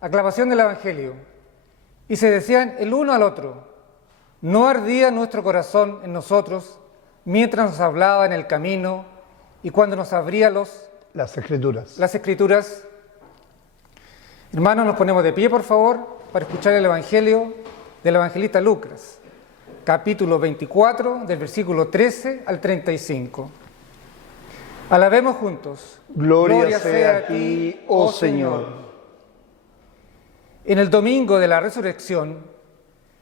Aclamación del Evangelio. Y se decían el uno al otro: ¿no ardía nuestro corazón en nosotros mientras nos hablaba en el camino y cuando nos abría las Escrituras? Las Escrituras. Hermanos, nos ponemos de pie, por favor, para escuchar el Evangelio del evangelista Lucas, capítulo 24, del versículo 13 al 35. Alabemos juntos. Gloria sea a ti, oh Señor. En el domingo de la resurrección,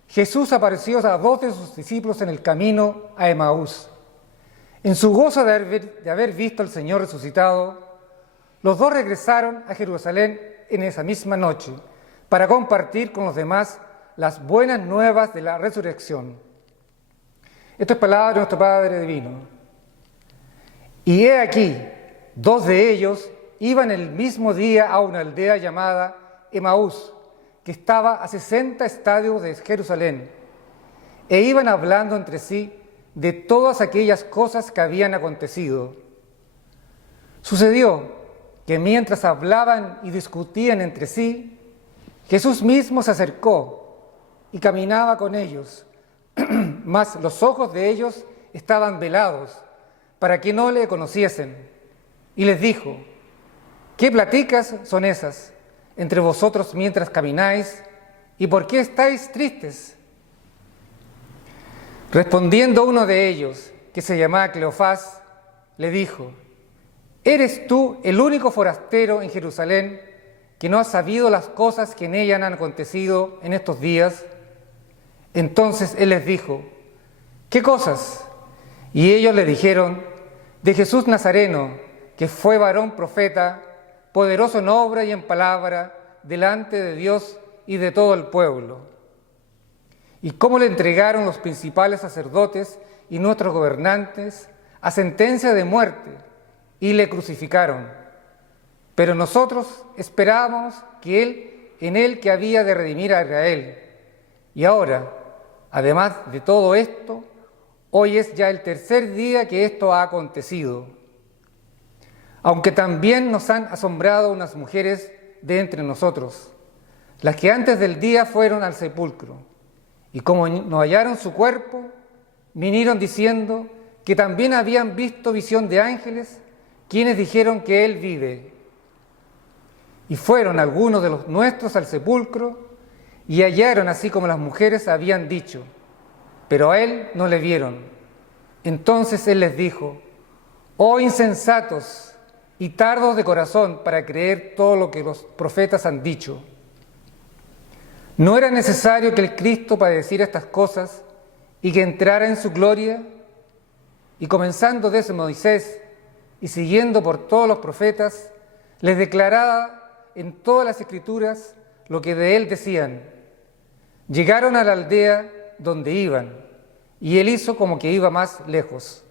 Jesús apareció a 2 de sus discípulos en el camino a Emaús. En su gozo de haber visto al Señor resucitado, los dos regresaron a Jerusalén en esa misma noche para compartir con los demás las buenas nuevas de la resurrección. Esto es palabra de nuestro Padre Divino. Y he aquí, 2 de ellos iban el mismo día a una aldea llamada Emaús, que estaba a 60 estadios de Jerusalén, e iban hablando entre sí de todas aquellas cosas que habían acontecido. Sucedió que mientras hablaban y discutían entre sí, Jesús mismo se acercó y caminaba con ellos, mas los ojos de ellos estaban velados para que no le conociesen, y les dijo: ¿qué pláticas son esas entre vosotros mientras camináis, y por qué estáis tristes? Respondiendo uno de ellos, que se llamaba Cleofás, le dijo: ¿eres tú el único forastero en Jerusalén que no ha sabido las cosas que en ella han acontecido en estos días? Entonces él les dijo: ¿qué cosas? Y ellos le dijeron: de Jesús Nazareno, que fue varón profeta, poderoso en obra y en palabra, delante de Dios y de todo el pueblo. Y cómo le entregaron los principales sacerdotes y nuestros gobernantes a sentencia de muerte, y le crucificaron. Pero nosotros esperábamos en él que había de redimir a Israel. Y ahora, además de todo esto, hoy es ya el 3er día que esto ha acontecido. Aunque también nos han asombrado unas mujeres de entre nosotros, las que antes del día fueron al sepulcro, y como no hallaron su cuerpo, vinieron diciendo que también habían visto visión de ángeles, quienes dijeron que él vive. Y fueron algunos de los nuestros al sepulcro, y hallaron así como las mujeres habían dicho, pero a él no le vieron. Entonces él les dijo: oh insensatos y tardos de corazón para creer todo lo que los profetas han dicho. ¿No era necesario que el Cristo padeciera estas cosas y que entrara en su gloria? Y comenzando desde Moisés y siguiendo por todos los profetas, les declaraba en todas las Escrituras lo que de él decían. Llegaron a la aldea donde iban, y él hizo como que iba más lejos.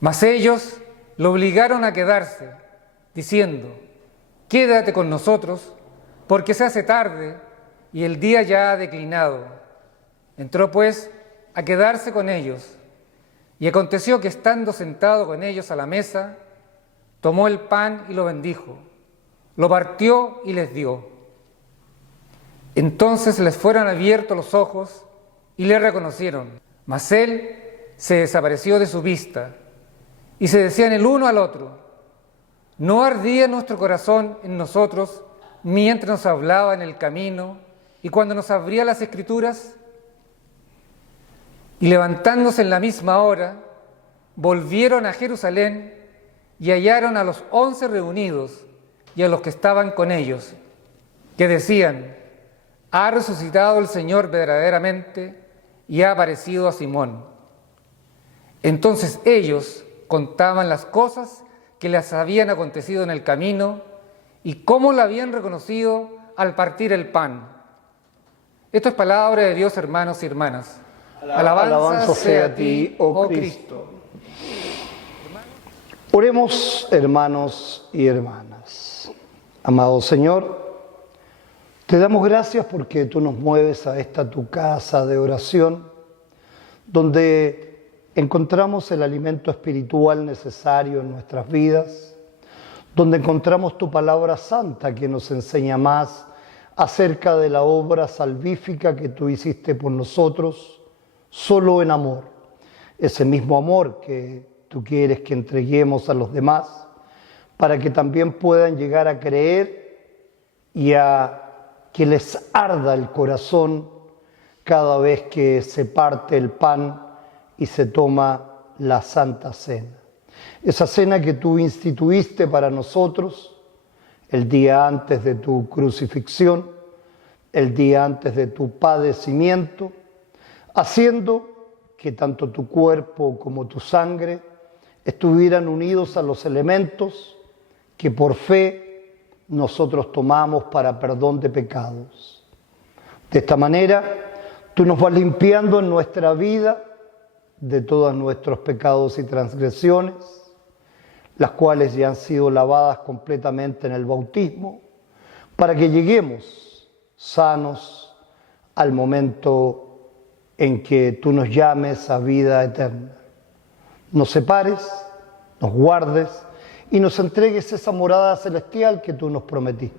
Mas ellos lo obligaron a quedarse, diciendo: quédate con nosotros, porque se hace tarde y el día ya ha declinado. Entró pues a quedarse con ellos, y aconteció que estando sentado con ellos a la mesa, tomó el pan y lo bendijo, lo partió y les dio. Entonces les fueron abiertos los ojos y le reconocieron, mas él se desapareció de su vista. Y se decían el uno al otro: ¿no ardía nuestro corazón en nosotros mientras nos hablaba en el camino y cuando nos abría las Escrituras? Y levantándose en la misma hora, volvieron a Jerusalén y hallaron a los 11 reunidos y a los que estaban con ellos, que decían: ha resucitado el Señor verdaderamente y ha aparecido a Simón. Entonces ellos contaban las cosas que les habían acontecido en el camino y cómo lo habían reconocido al partir el pan. Esto es palabra de Dios, hermanos y hermanas. Alabanza sea a ti, oh Cristo. Oremos, hermanos y hermanas. Amado Señor, te damos gracias porque tú nos mueves a esta tu casa de oración, donde encontramos el alimento espiritual necesario en nuestras vidas, donde encontramos tu palabra santa que nos enseña más acerca de la obra salvífica que tú hiciste por nosotros, solo en amor. Ese mismo amor que tú quieres que entreguemos a los demás, para que también puedan llegar a creer y a que les arda el corazón cada vez que se parte el pan y se toma la Santa Cena. Esa cena que tú instituiste para nosotros el día antes de tu crucifixión, el día antes de tu padecimiento, haciendo que tanto tu cuerpo como tu sangre estuvieran unidos a los elementos que por fe nosotros tomamos para perdón de pecados. De esta manera, tú nos vas limpiando en nuestra vida de todos nuestros pecados y transgresiones, las cuales ya han sido lavadas completamente en el bautismo, para que lleguemos sanos al momento en que tú nos llames a vida eterna. Nos separes, nos guardes y nos entregues esa morada celestial que tú nos prometiste.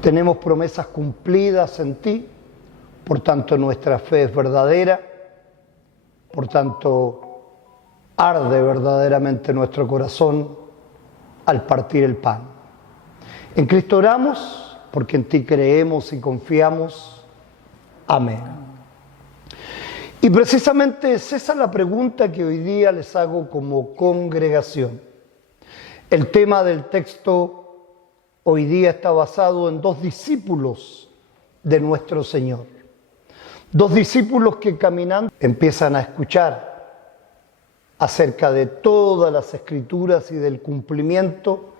Tenemos promesas cumplidas en ti, por tanto nuestra fe es verdadera, por tanto arde verdaderamente nuestro corazón al partir el pan. En Cristo oramos, porque en ti creemos y confiamos. Amén. Y precisamente es esa la pregunta que hoy día les hago como congregación. El tema del texto hoy día está basado en dos discípulos de nuestro Señor. Dos discípulos que caminando empiezan a escuchar acerca de todas las escrituras y del cumplimiento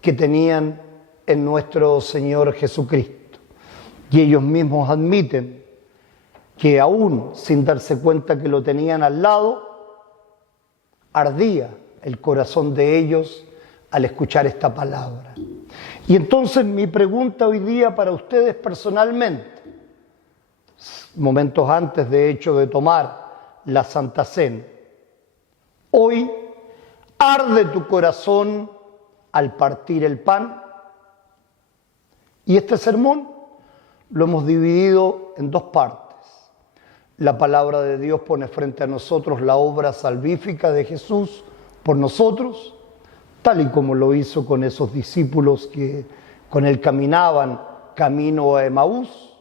que tenían en nuestro Señor Jesucristo. Y ellos mismos admiten que aún sin darse cuenta que lo tenían al lado, ardía el corazón de ellos al escuchar esta palabra. Y entonces mi pregunta hoy día para ustedes personalmente, momentos antes de hecho de tomar la Santa Cena, hoy arde tu corazón al partir el pan. Y este sermón lo hemos dividido en dos partes. La palabra de Dios pone frente a nosotros la obra salvífica de Jesús por nosotros, tal y como lo hizo con esos discípulos que con él caminaban camino a Emaús.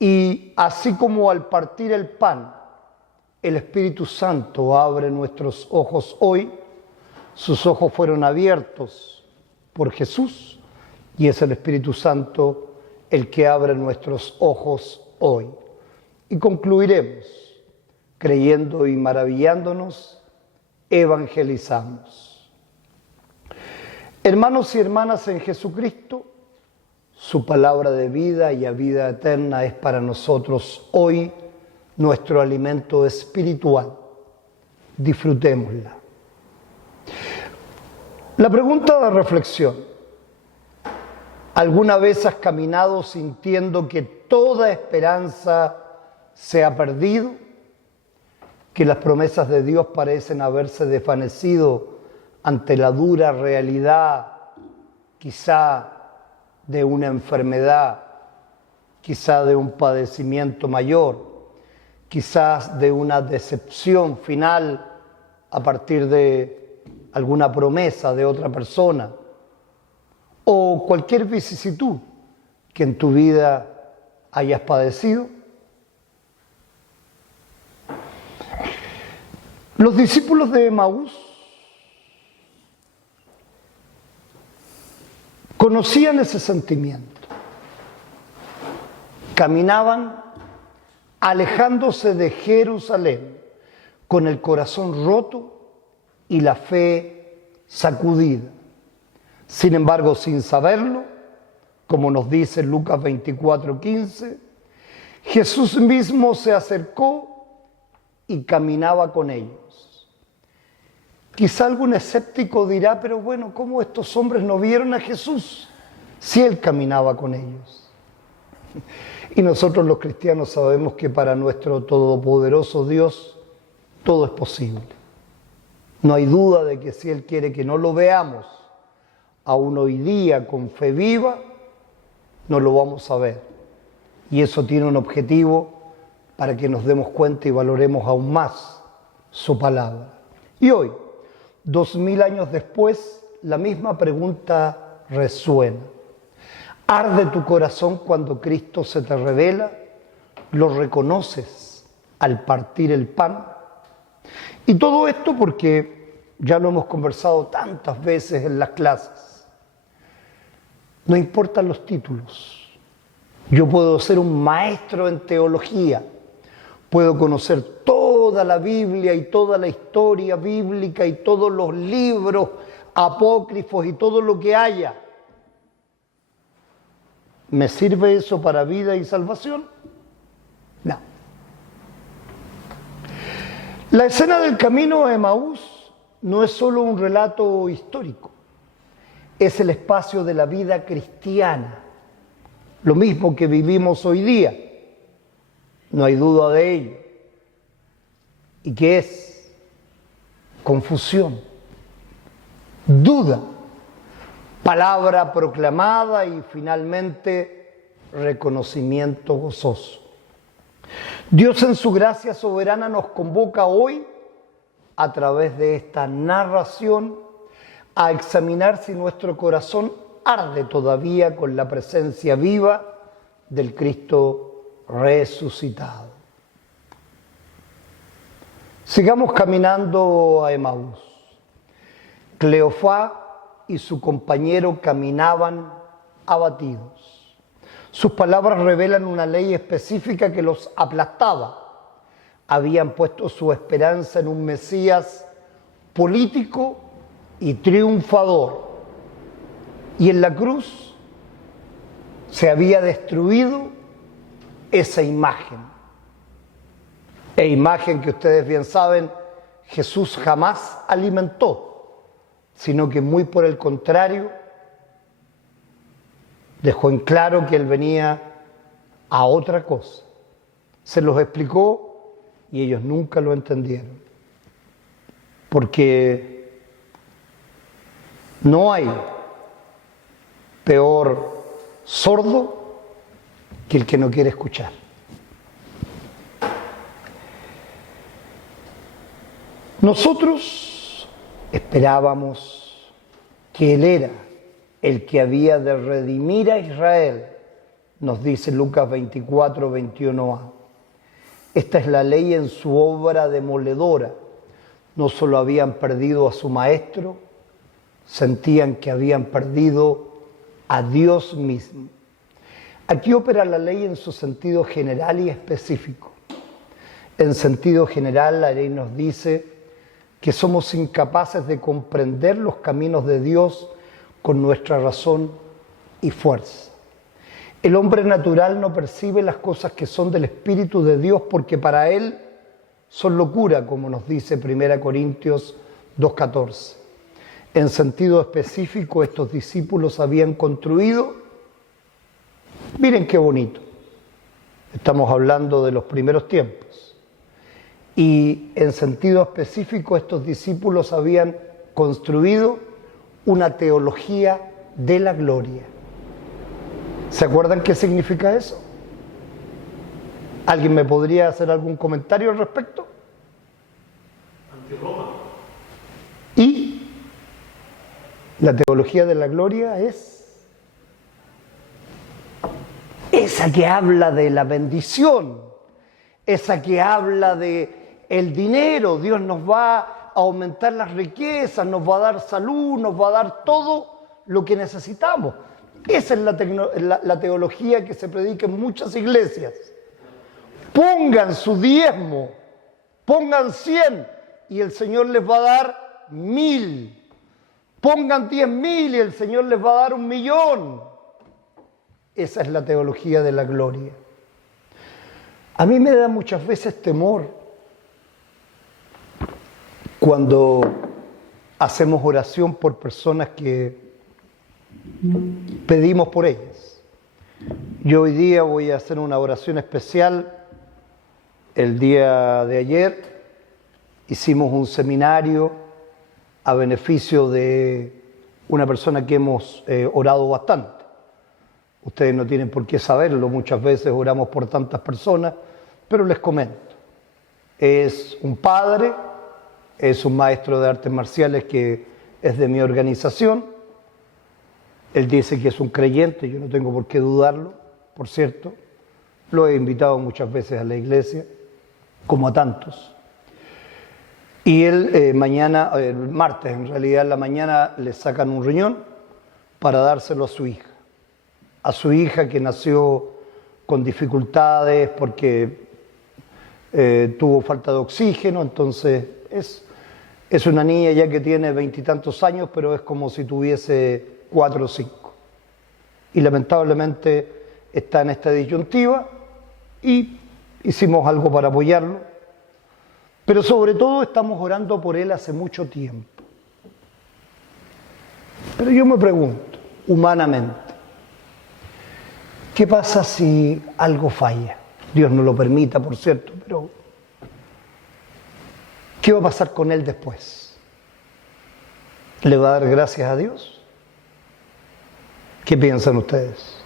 Y así como al partir el pan, el Espíritu Santo abre nuestros ojos hoy, sus ojos fueron abiertos por Jesús y es el Espíritu Santo el que abre nuestros ojos hoy. Y concluiremos creyendo y maravillándonos, evangelizamos. Hermanos y hermanas en Jesucristo, su palabra de vida y a vida eterna es para nosotros hoy nuestro alimento espiritual. Disfrutémosla. La pregunta de reflexión: ¿alguna vez has caminado sintiendo que toda esperanza se ha perdido? ¿Que las promesas de Dios parecen haberse desvanecido ante la dura realidad, quizá de una enfermedad, quizá de un padecimiento mayor, quizás de una decepción final a partir de alguna promesa de otra persona, o cualquier vicisitud que en tu vida hayas padecido? Los discípulos de Emaús conocían ese sentimiento. Caminaban alejándose de Jerusalén con el corazón roto y la fe sacudida. Sin embargo, sin saberlo, como nos dice Lucas 24:15, Jesús mismo se acercó y caminaba con ellos. Quizá algún escéptico dirá, pero bueno, ¿cómo estos hombres no vieron a Jesús si Él caminaba con ellos? Y nosotros los cristianos sabemos que para nuestro todopoderoso Dios todo es posible. No hay duda de que si Él quiere que no lo veamos, aún hoy día con fe viva, no lo vamos a ver. Y eso tiene un objetivo para que nos demos cuenta y valoremos aún más su palabra. Y hoy, 2000 años después, la misma pregunta resuena. ¿Arde tu corazón cuando Cristo se te revela? ¿Lo reconoces al partir el pan? Y todo esto porque ya lo hemos conversado tantas veces en las clases. No importan los títulos. Yo puedo ser un maestro en teología, puedo conocer toda la Biblia y toda la historia bíblica y todos los libros apócrifos y todo lo que haya. ¿Me sirve eso para vida y salvación? No. La escena del camino a Emaús no es solo un relato histórico, es el espacio de la vida cristiana, lo mismo que vivimos hoy día, no hay duda de ello, y que es confusión, duda, palabra proclamada y finalmente reconocimiento gozoso. Dios en su gracia soberana nos convoca hoy, a través de esta narración, a examinar si nuestro corazón arde todavía con la presencia viva del Cristo resucitado. Sigamos caminando a Emaús. Cleofás y su compañero caminaban abatidos. Sus palabras revelan una ley específica que los aplastaba. Habían puesto su esperanza en un Mesías político y triunfador. Y en la cruz se había destruido esa imagen. E imagen que ustedes bien saben, Jesús jamás alimentó, sino que muy por el contrario, dejó en claro que Él venía a otra cosa. Se los explicó y ellos nunca lo entendieron. Porque no hay peor sordo que el que no quiere escuchar. Nosotros esperábamos que Él era el que había de redimir a Israel, nos dice Lucas 24, 21a. Esta es la ley en su obra demoledora. No solo habían perdido a su maestro, sentían que habían perdido a Dios mismo. Aquí opera la ley en su sentido general y específico. En sentido general, la ley nos dice que somos incapaces de comprender los caminos de Dios con nuestra razón y fuerza. El hombre natural no percibe las cosas que son del Espíritu de Dios porque para él son locura, como nos dice 1 Corintios 2:14. En sentido específico, estos discípulos habían construido, miren qué bonito, estamos hablando de los primeros tiempos, y en sentido específico estos discípulos habían construido una teología de la gloria. ¿Se acuerdan qué significa eso? ¿Alguien me podría hacer algún comentario al respecto? Anti-Roma. Y la teología de la gloria es esa que habla de la bendición, esa que habla de el dinero. Dios nos va a aumentar las riquezas, nos va a dar salud, nos va a dar todo lo que necesitamos. Esa es la teología que se predica en muchas iglesias. Pongan su diezmo, pongan 100 y el Señor les va a dar 1000. Pongan 10.000 y el Señor les va a dar 1.000.000. Esa es la teología de la gloria. A mí me da muchas veces temor cuando hacemos oración por personas que pedimos por ellas. Yo hoy día voy a hacer una oración especial. El día de ayer hicimos un seminario a beneficio de una persona que hemos orado bastante. Ustedes no tienen por qué saberlo, muchas veces oramos por tantas personas, pero les comento. Es un padre, es un maestro de artes marciales que es de mi organización. Él dice que es un creyente, yo no tengo por qué dudarlo, por cierto. Lo he invitado muchas veces a la iglesia, como a tantos. Y él mañana, el martes en realidad, en la mañana le sacan un riñón para dárselo a su hija. A su hija que nació con dificultades porque tuvo falta de oxígeno, entonces es una niña ya que tiene 20 y tantos años, pero es como si tuviese 4 o 5. Y lamentablemente está en esta disyuntiva y hicimos algo para apoyarlo. Pero sobre todo estamos orando por él hace mucho tiempo. Pero yo me pregunto, humanamente, ¿qué pasa si algo falla? Dios no lo permita, por cierto, pero ¿qué va a pasar con él después? ¿Le va a dar gracias a Dios? ¿Qué piensan ustedes?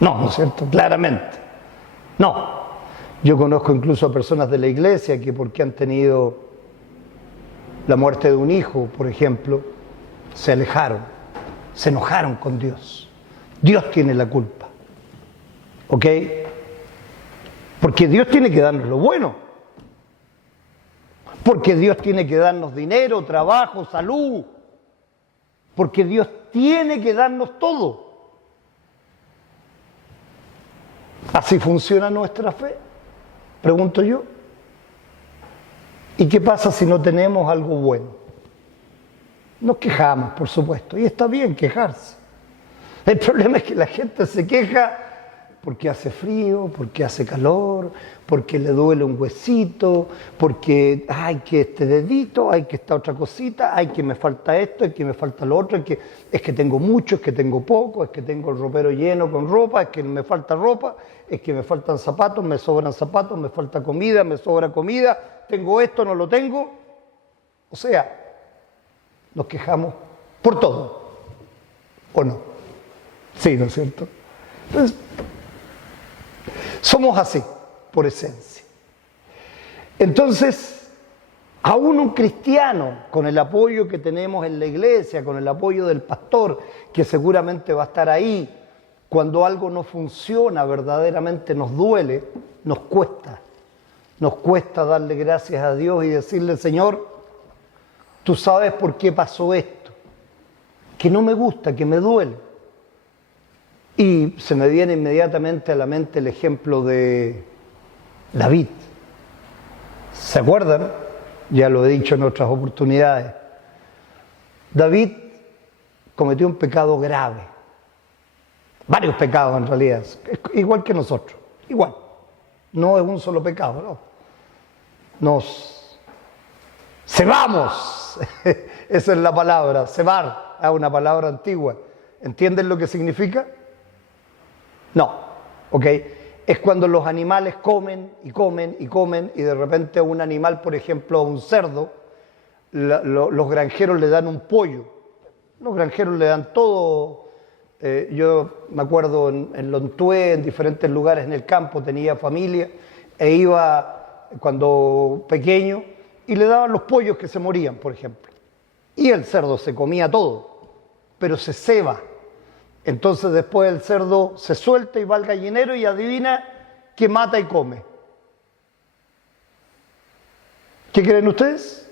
No, ¿no es cierto? Claramente. No. Yo conozco incluso a personas de la iglesia que porque han tenido la muerte de un hijo, por ejemplo, se alejaron, se enojaron con Dios. Dios tiene la culpa. ¿Ok? Porque Dios tiene que darnos lo bueno. Porque Dios tiene que darnos dinero, trabajo, salud. Porque Dios tiene que darnos todo. ¿Así funciona nuestra fe? Pregunto yo. ¿Y qué pasa si no tenemos algo bueno? Nos quejamos, por supuesto, y está bien quejarse. El problema es que la gente se queja porque hace frío, porque hace calor, porque le duele un huesito, porque ay, que este dedito, ay, que esta otra cosita, ay, que me falta esto, ay, que me falta lo otro, es que tengo mucho, es que tengo poco, es que tengo el ropero lleno con ropa, es que me falta ropa, es que me faltan zapatos, me sobran me falta comida, me sobra comida, tengo esto, no lo tengo. O sea, nos quejamos por todo, ¿o no? Sí, ¿no es cierto? Entonces, somos así, por esencia. Entonces, aún un cristiano, con el apoyo que tenemos en la iglesia, con el apoyo del pastor, que seguramente va a estar ahí, cuando algo no funciona, verdaderamente nos duele, nos cuesta darle gracias a Dios y decirle, Señor, tú sabes por qué pasó esto, que no me gusta, que me duele. Y se me viene inmediatamente a la mente el ejemplo de David. ¿Se acuerdan? Ya lo he dicho en otras oportunidades. David cometió un pecado grave. Varios pecados en realidad, igual que nosotros. Igual. No es un solo pecado, no. Nos cebamos. Esa es la palabra, cebar. Es una palabra antigua. ¿Entienden lo que significa? No, ¿ok? Es cuando los animales comen y comen y comen y de repente a un animal, por ejemplo a un cerdo, los granjeros le dan un pollo. Los granjeros le dan todo. Yo me acuerdo en Lontué, en diferentes lugares en el campo, tenía familia e iba cuando pequeño y le daban los pollos que se morían, por ejemplo. Y el cerdo se comía todo, pero se ceba. Entonces después el cerdo se suelta y va al gallinero y adivina qué mata y come. ¿Qué creen ustedes?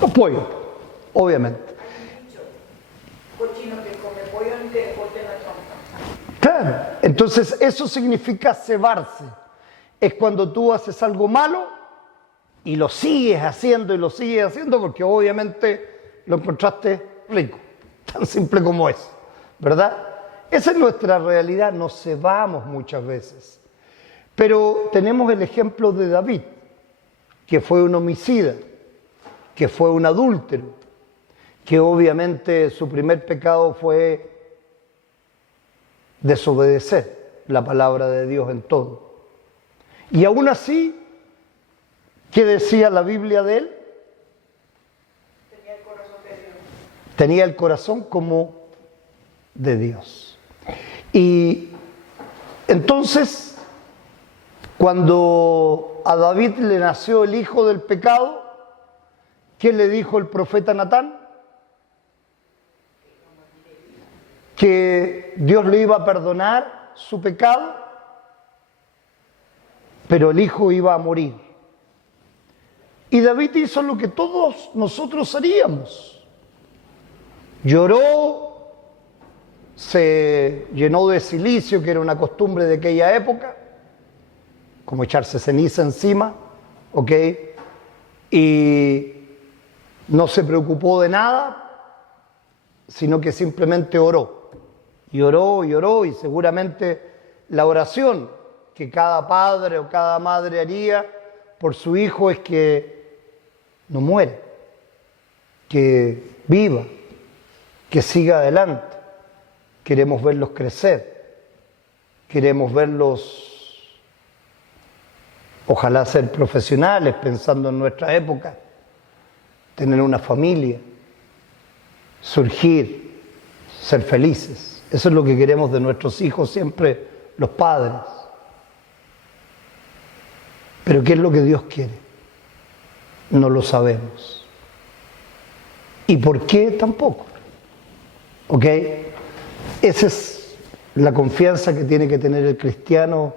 Los pollos, obviamente. Hay un dicho, cochino que come pollo ni que le corte la trompa. Claro, entonces eso significa cebarse. Es cuando tú haces algo malo y lo sigues haciendo y lo sigues haciendo porque obviamente lo encontraste rico. Tan simple como es. ¿Verdad? Esa es nuestra realidad, nos cebamos muchas veces. Pero tenemos el ejemplo de David, que fue un homicida, que fue un adúltero, que obviamente su primer pecado fue desobedecer la palabra de Dios en todo. Y aún así, ¿qué decía la Biblia de él? Tenía el corazón como de Dios. Y entonces, cuando a David le nació el hijo del pecado, ¿qué le dijo el profeta Natán? Que Dios le iba a perdonar su pecado, pero el hijo iba a morir. Y David hizo lo que todos nosotros haríamos. Lloró, se llenó de cilicio, que era una costumbre de aquella época, como echarse ceniza encima, ¿ok? Y no se preocupó de nada, sino que simplemente oró. Y oró y oró, y seguramente la oración que cada padre o cada madre haría por su hijo es que no muera, que viva, que siga adelante. Queremos verlos crecer, queremos verlos, ojalá ser profesionales, pensando en nuestra época, tener una familia, surgir, ser felices. Eso es lo que queremos de nuestros hijos siempre, los padres. Pero ¿qué es lo que Dios quiere? No lo sabemos. ¿Y por qué? Tampoco. ¿Ok? Esa es la confianza que tiene que tener el cristiano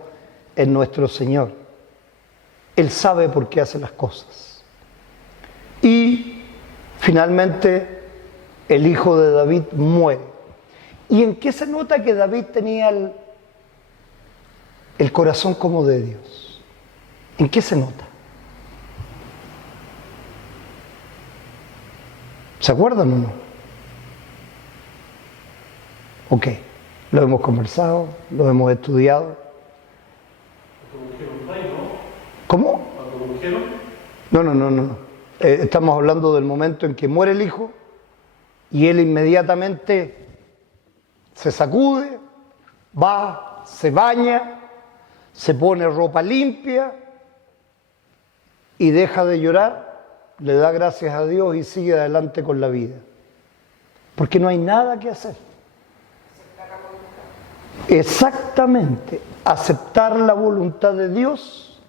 en nuestro Señor. Él sabe por qué hace las cosas. Y finalmente el hijo de David muere. ¿Y en qué se nota que David tenía el corazón como de Dios? ¿En qué se nota? ¿Se acuerdan o no? Ok, lo hemos conversado, lo hemos estudiado. ¿Cómo? No. Estamos hablando del momento en que muere el hijo y él inmediatamente se sacude, va, se baña, se pone ropa limpia y deja de llorar, le da gracias a Dios y sigue adelante con la vida. Porque no hay nada que hacer. Exactamente, aceptar la voluntad de Dios,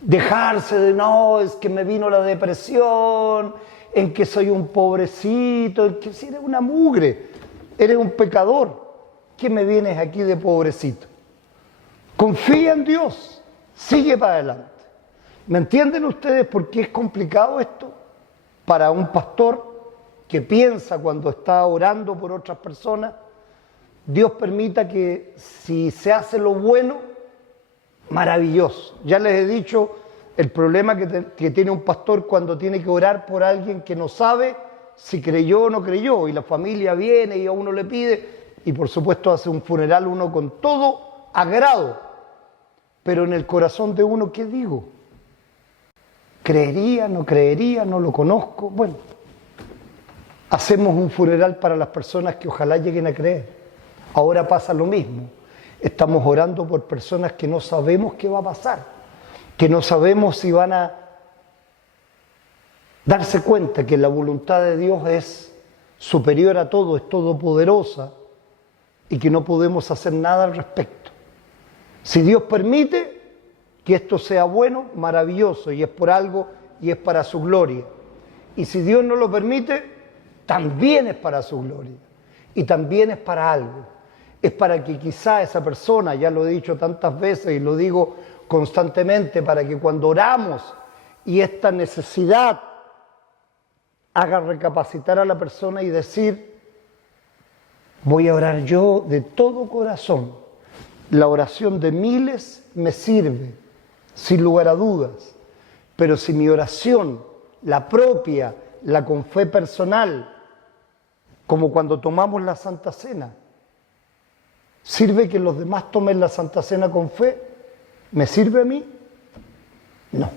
dejarse de no, es que me vino la depresión, en que soy un pobrecito, en que si eres una mugre, eres un pecador, ¿qué me vienes aquí de pobrecito? Confía en Dios, sigue para adelante. ¿Me entienden ustedes por qué es complicado esto? Para un pastor que piensa cuando está orando por otras personas, Dios permita que si se hace lo bueno, maravilloso. Ya les he dicho el problema que tiene un pastor cuando tiene que orar por alguien que no sabe si creyó o no creyó, y la familia viene y a uno le pide, y por supuesto hace un funeral uno con todo agrado, pero en el corazón de uno, ¿qué digo? ¿Creería, no creería, no lo conozco? Bueno, hacemos un funeral para las personas que ojalá lleguen a creer. Ahora pasa lo mismo, estamos orando por personas que no sabemos qué va a pasar, que no sabemos si van a darse cuenta que la voluntad de Dios es superior a todo, es todopoderosa y que no podemos hacer nada al respecto. Si Dios permite que esto sea bueno, maravilloso, y es por algo y es para su gloria. Y si Dios no lo permite, también es para su gloria y también es para algo. Es para que quizá esa persona, ya lo he dicho tantas veces y lo digo constantemente, para que cuando oramos y esta necesidad haga recapacitar a la persona y decir, voy a orar yo de todo corazón. La oración de miles me sirve, sin lugar a dudas, pero si mi oración, la propia, la con fe personal, como cuando tomamos la Santa Cena, ¿sirve que los demás tomen la Santa Cena con fe? ¿Me sirve a mí? No.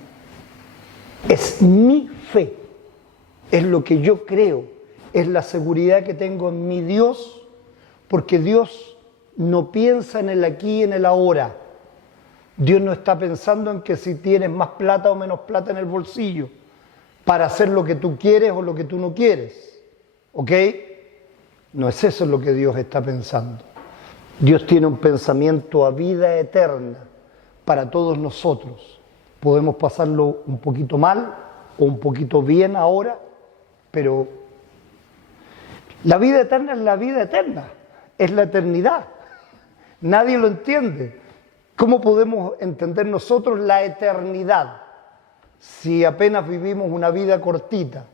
Es mi fe, es lo que yo creo, es la seguridad que tengo en mi Dios, porque Dios no piensa en el aquí y en el ahora. Dios no está pensando en que si tienes más plata o menos plata en el bolsillo para hacer lo que tú quieres o lo que tú no quieres. ¿ok? No es eso lo que Dios está pensando. Dios tiene un pensamiento a vida eterna para todos nosotros. Podemos pasarlo un poquito mal o un poquito bien ahora, pero la vida eterna es la vida eterna, es la eternidad. Nadie lo entiende. ¿Cómo podemos entender nosotros la eternidad si apenas vivimos una vida cortita?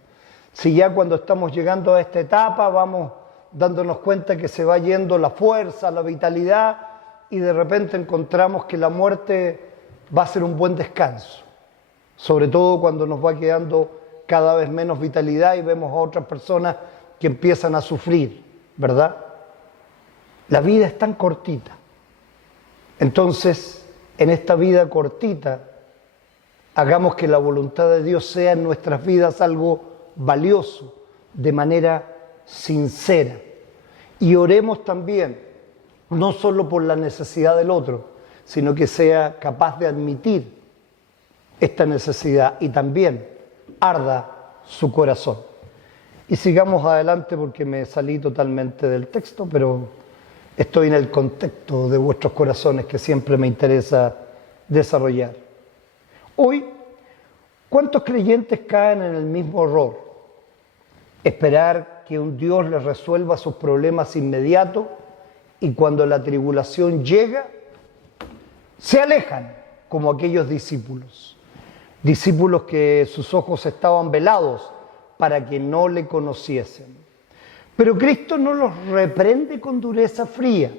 Si ya cuando estamos llegando a esta etapa vamos dándonos cuenta que se va yendo la fuerza, la vitalidad, y de repente encontramos que la muerte va a ser un buen descanso. Sobre todo cuando nos va quedando cada vez menos vitalidad y vemos a otras personas que empiezan a sufrir, ¿verdad? La vida es tan cortita. Entonces, en esta vida cortita, hagamos que la voluntad de Dios sea en nuestras vidas algo valioso, de manera sincera. Y oremos también, no solo por la necesidad del otro, sino que sea capaz de admitir esta necesidad y también arda su corazón. Y sigamos adelante porque me salí totalmente del texto, pero estoy en el contexto de vuestros corazones que siempre me interesa desarrollar. Hoy, ¿cuántos creyentes caen en el mismo error? Esperar que un Dios les resuelva sus problemas inmediatos y cuando la tribulación llega, se alejan como aquellos discípulos. Discípulos que sus ojos estaban velados para que no le conociesen. Pero Cristo no los reprende con dureza fría.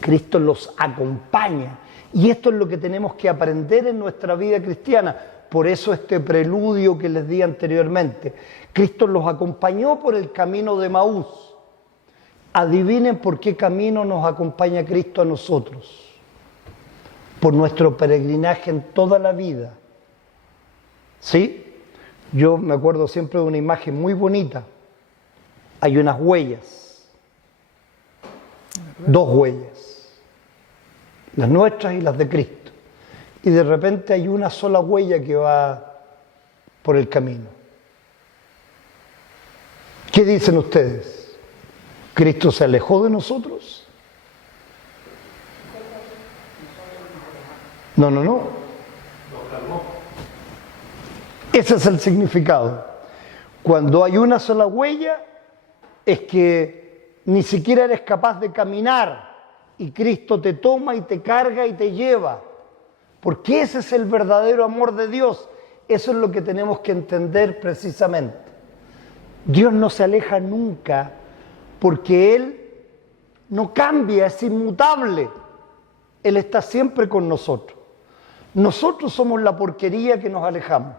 Cristo los acompaña. Y esto es lo que tenemos que aprender en nuestra vida cristiana. Por eso este preludio que les di anteriormente. Cristo los acompañó por el camino de Emaús. Adivinen por qué camino nos acompaña Cristo a nosotros. Por nuestro peregrinaje en toda la vida. ¿Sí? Yo me acuerdo siempre de una imagen muy bonita. Hay unas huellas. 2 huellas. Las nuestras y las de Cristo. Y de repente hay una sola huella que va por el camino. ¿Qué dicen ustedes? ¿Cristo se alejó de nosotros? No. Ese es el significado. Cuando hay una sola huella, es que ni siquiera eres capaz de caminar y Cristo te toma y te carga y te lleva. Porque ese es el verdadero amor de Dios. Eso es lo que tenemos que entender precisamente. Dios no se aleja nunca porque Él no cambia, es inmutable. Él está siempre con nosotros. Nosotros somos la porquería que nos alejamos.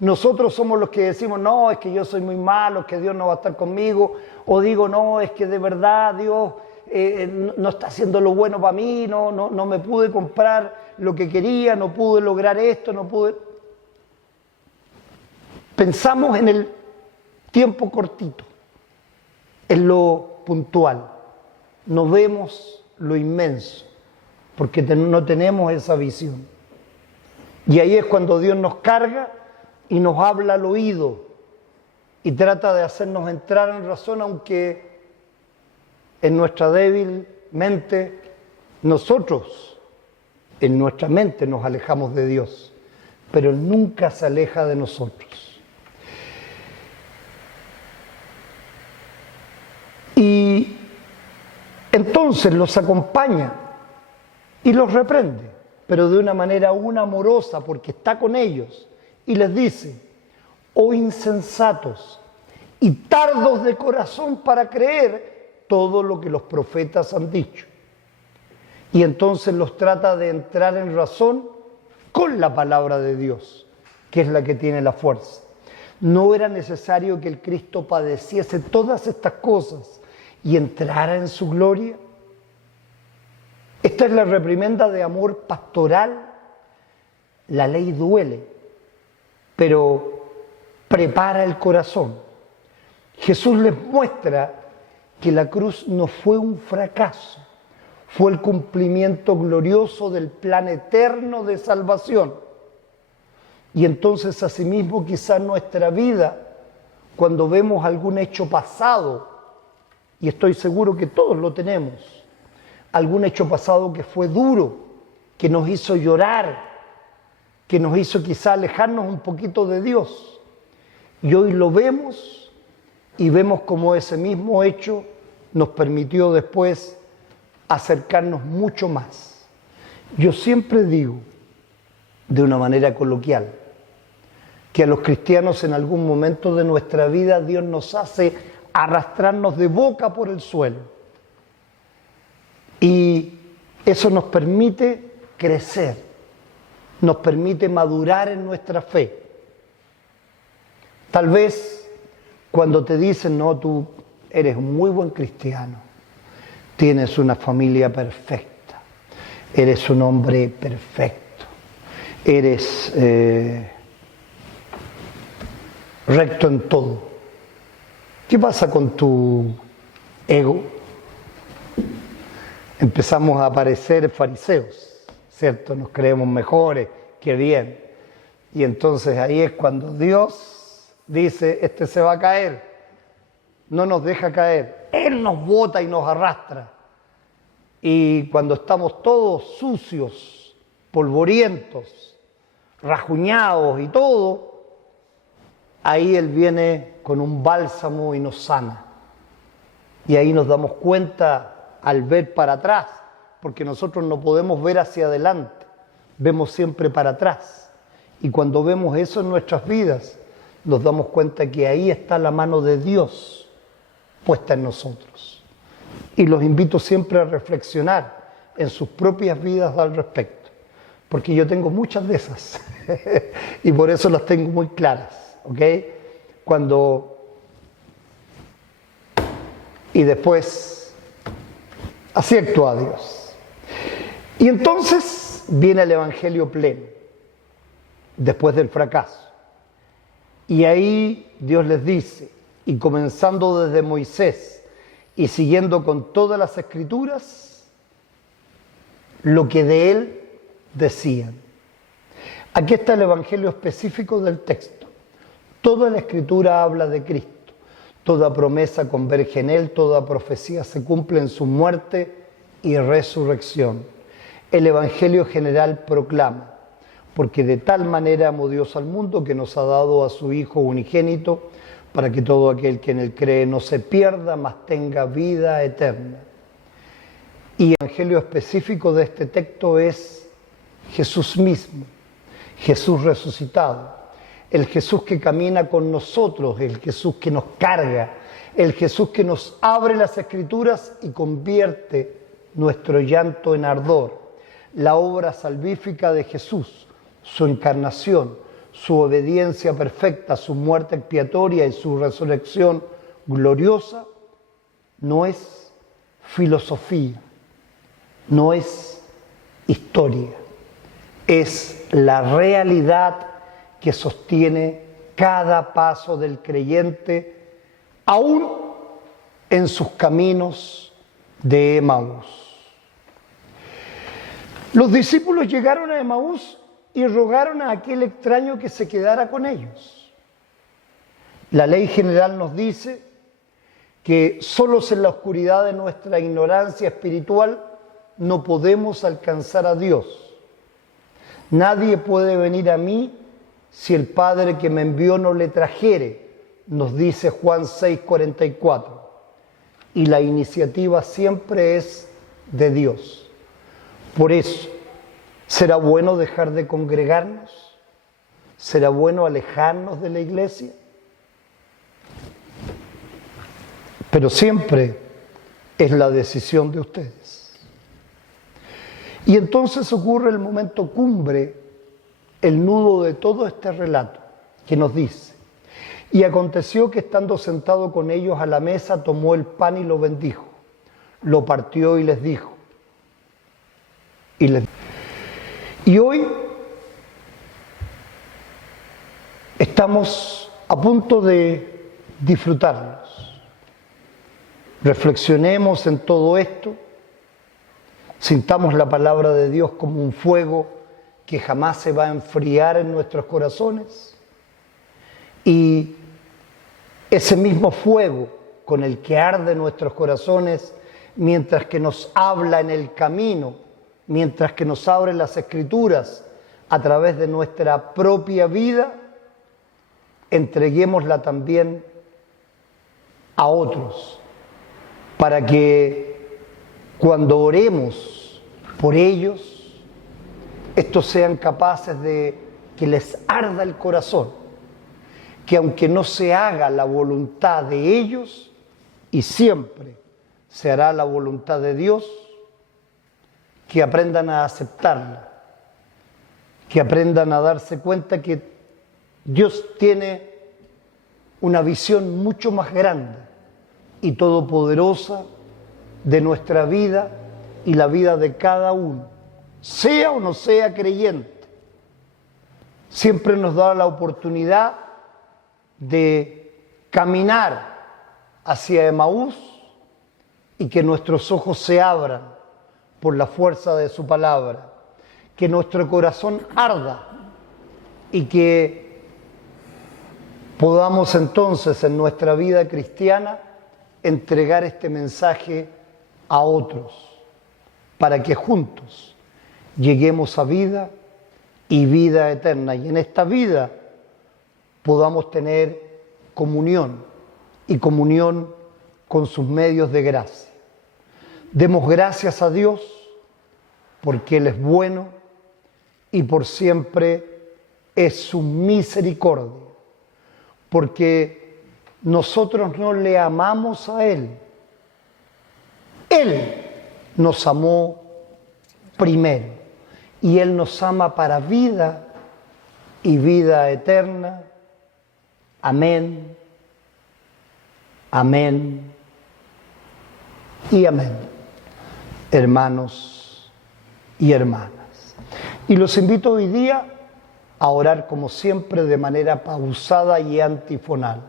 Nosotros somos los que decimos, no, es que yo soy muy malo, que Dios no va a estar conmigo. O digo, no, es que de verdad Dios no está haciendo lo bueno para mí, no me pude comprar lo que quería, no pude lograr esto, no pude... Pensamos en el tiempo cortito, en lo puntual. No vemos lo inmenso, porque no tenemos esa visión. Y ahí es cuando Dios nos carga y nos habla al oído y trata de hacernos entrar en razón, aunque en nuestra débil mente nosotros, en nuestra mente nos alejamos de Dios, pero Él nunca se aleja de nosotros. Y entonces los acompaña y los reprende, pero de una manera aún amorosa, porque está con ellos, y les dice, oh insensatos y tardos de corazón para creer todo lo que los profetas han dicho. Y entonces los trata de entrar en razón con la palabra de Dios, que es la que tiene la fuerza. No era necesario que el Cristo padeciese todas estas cosas y entrara en su gloria. Esta es la reprimenda de amor pastoral. La ley duele, pero prepara el corazón. Jesús les muestra que la cruz no fue un fracaso, fue el cumplimiento glorioso del plan eterno de salvación. Y entonces asimismo quizás nuestra vida cuando vemos algún hecho pasado, y estoy seguro que todos lo tenemos, algún hecho pasado que fue duro, que nos hizo llorar, que nos hizo quizá alejarnos un poquito de Dios. Y hoy lo vemos y vemos cómo ese mismo hecho nos permitió después acercarnos mucho más. Yo siempre digo, de una manera coloquial, que a los cristianos en algún momento de nuestra vida Dios nos hace arrastrarnos de boca por el suelo. Y eso nos permite crecer, nos permite madurar en nuestra fe. Tal vez cuando te dicen, no, tú eres un muy buen cristiano, tienes una familia perfecta, eres un hombre perfecto, eres recto en todo. ¿Qué pasa con tu ego? Empezamos a parecer fariseos, ¿cierto? Nos creemos mejores, qué bien. Y entonces ahí es cuando Dios dice, este se va a caer, no nos deja caer. Él nos bota y nos arrastra. Y cuando estamos todos sucios, polvorientos, rajuñados y todo, ahí Él viene con un bálsamo y nos sana. Y ahí nos damos cuenta al ver para atrás, porque nosotros no podemos ver hacia adelante, vemos siempre para atrás. Y cuando vemos eso en nuestras vidas, nos damos cuenta que ahí está la mano de Dios puesta en nosotros. Y los invito siempre a reflexionar en sus propias vidas al respecto, porque yo tengo muchas de esas y por eso las tengo muy claras, ¿ok? Y después acepto a Dios. Y entonces viene el Evangelio pleno, después del fracaso. Y ahí Dios les dice, y comenzando desde Moisés y siguiendo con todas las escrituras, lo que de él decían. Aquí está el Evangelio específico del texto. Toda la escritura habla de Cristo. Toda promesa converge en él, toda profecía se cumple en su muerte y resurrección. El Evangelio general proclama, porque de tal manera amó Dios al mundo que nos ha dado a su Hijo unigénito, para que todo aquel que en él cree no se pierda, mas tenga vida eterna. Y el Evangelio específico de este texto es Jesús mismo, Jesús resucitado, el Jesús que camina con nosotros, el Jesús que nos carga, el Jesús que nos abre las Escrituras y convierte nuestro llanto en ardor. La obra salvífica de Jesús, su encarnación, su obediencia perfecta, su muerte expiatoria y su resurrección gloriosa, no es filosofía, no es historia, es la realidad que sostiene cada paso del creyente, aún en sus caminos de Emaús. Los discípulos llegaron a Emaús y rogaron a aquel extraño que se quedara con ellos. La ley general nos dice que solos en la oscuridad de nuestra ignorancia espiritual no podemos alcanzar a Dios. Nadie puede venir a mí si el Padre que me envió no le trajere, nos dice Juan 6:44. Y la iniciativa siempre es de Dios. Por eso, ¿será bueno dejar de congregarnos? ¿Será bueno alejarnos de la iglesia? Pero siempre es la decisión de ustedes. Y entonces ocurre el momento cumbre, el nudo de todo este relato, que nos dice: y aconteció que estando sentado con ellos a la mesa, tomó el pan y lo bendijo, lo partió y les dijo. Y hoy estamos a punto de disfrutarlos. Reflexionemos en todo esto, sintamos la palabra de Dios como un fuego que jamás se va a enfriar en nuestros corazones y ese mismo fuego con el que arde nuestros corazones mientras que nos habla en el camino, mientras que nos abre las Escrituras a través de nuestra propia vida, entreguémosla también a otros, para que cuando oremos por ellos, estos sean capaces de que les arda el corazón, que aunque no se haga la voluntad de ellos, y siempre se hará la voluntad de Dios, que aprendan a aceptarla, que aprendan a darse cuenta que Dios tiene una visión mucho más grande y todopoderosa de nuestra vida y la vida de cada uno, sea o no sea creyente. Siempre nos da la oportunidad de caminar hacia Emaús y que nuestros ojos se abran por la fuerza de su palabra, que nuestro corazón arda y que podamos entonces en nuestra vida cristiana entregar este mensaje a otros, para que juntos lleguemos a vida y vida eterna, y en esta vida podamos tener comunión y comunión con sus medios de gracia. Demos gracias a Dios porque Él es bueno y por siempre es su misericordia, porque nosotros no le amamos a Él. Él nos amó primero y Él nos ama para vida y vida eterna. Amén, amén y amén, hermanos y hermanas. Y los invito hoy día a orar como siempre de manera pausada y antifonal.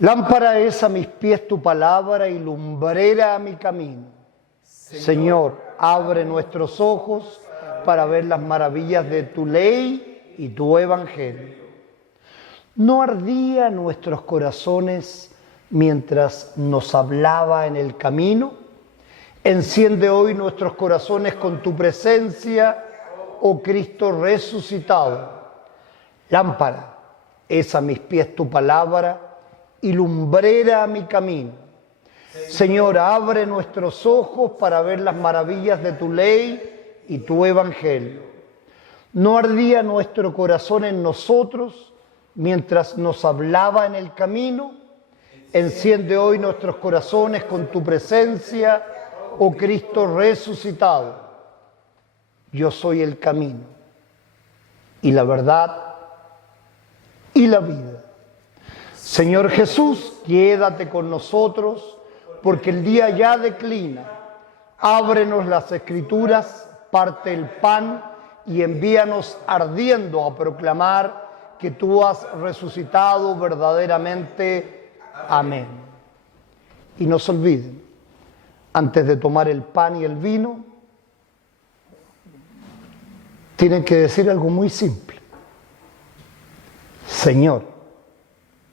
Lámpara es a mis pies tu palabra y lumbrera a mi camino. Señor, abre nuestros ojos para ver las maravillas de tu ley y tu evangelio. ¿No ardían nuestros corazones mientras nos hablaba en el camino? Enciende hoy nuestros corazones con tu presencia, oh Cristo resucitado. Lámpara es a mis pies tu palabra y lumbrera a mi camino. Señor, abre nuestros ojos para ver las maravillas de tu ley y tu evangelio. ¿No ardía nuestro corazón en nosotros mientras nos hablaba en el camino? Enciende hoy nuestros corazones con tu presencia, oh Cristo resucitado. Yo soy el camino y la verdad y la vida. Señor Jesús, quédate con nosotros porque el día ya declina. Ábrenos las Escrituras, parte el pan y envíanos ardiendo a proclamar que tú has resucitado verdaderamente. Amén. Y no se olviden, antes de tomar el pan y el vino, tienen que decir algo muy simple. Señor,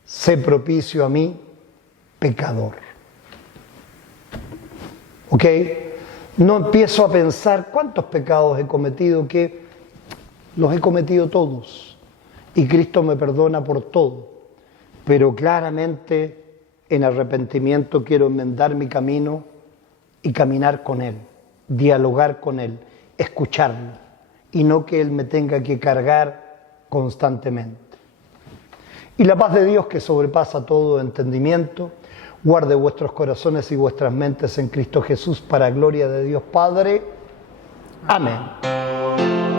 sé propicio a mí, pecador. ¿Ok? No empiezo a pensar cuántos pecados he cometido, que los he cometido todos. Y Cristo me perdona por todo. Pero claramente en arrepentimiento quiero enmendar mi camino y caminar con Él, dialogar con Él, escucharlo. Y no que Él me tenga que cargar constantemente. Y la paz de Dios, que sobrepasa todo entendimiento, guarde vuestros corazones y vuestras mentes en Cristo Jesús para gloria de Dios Padre. Amén.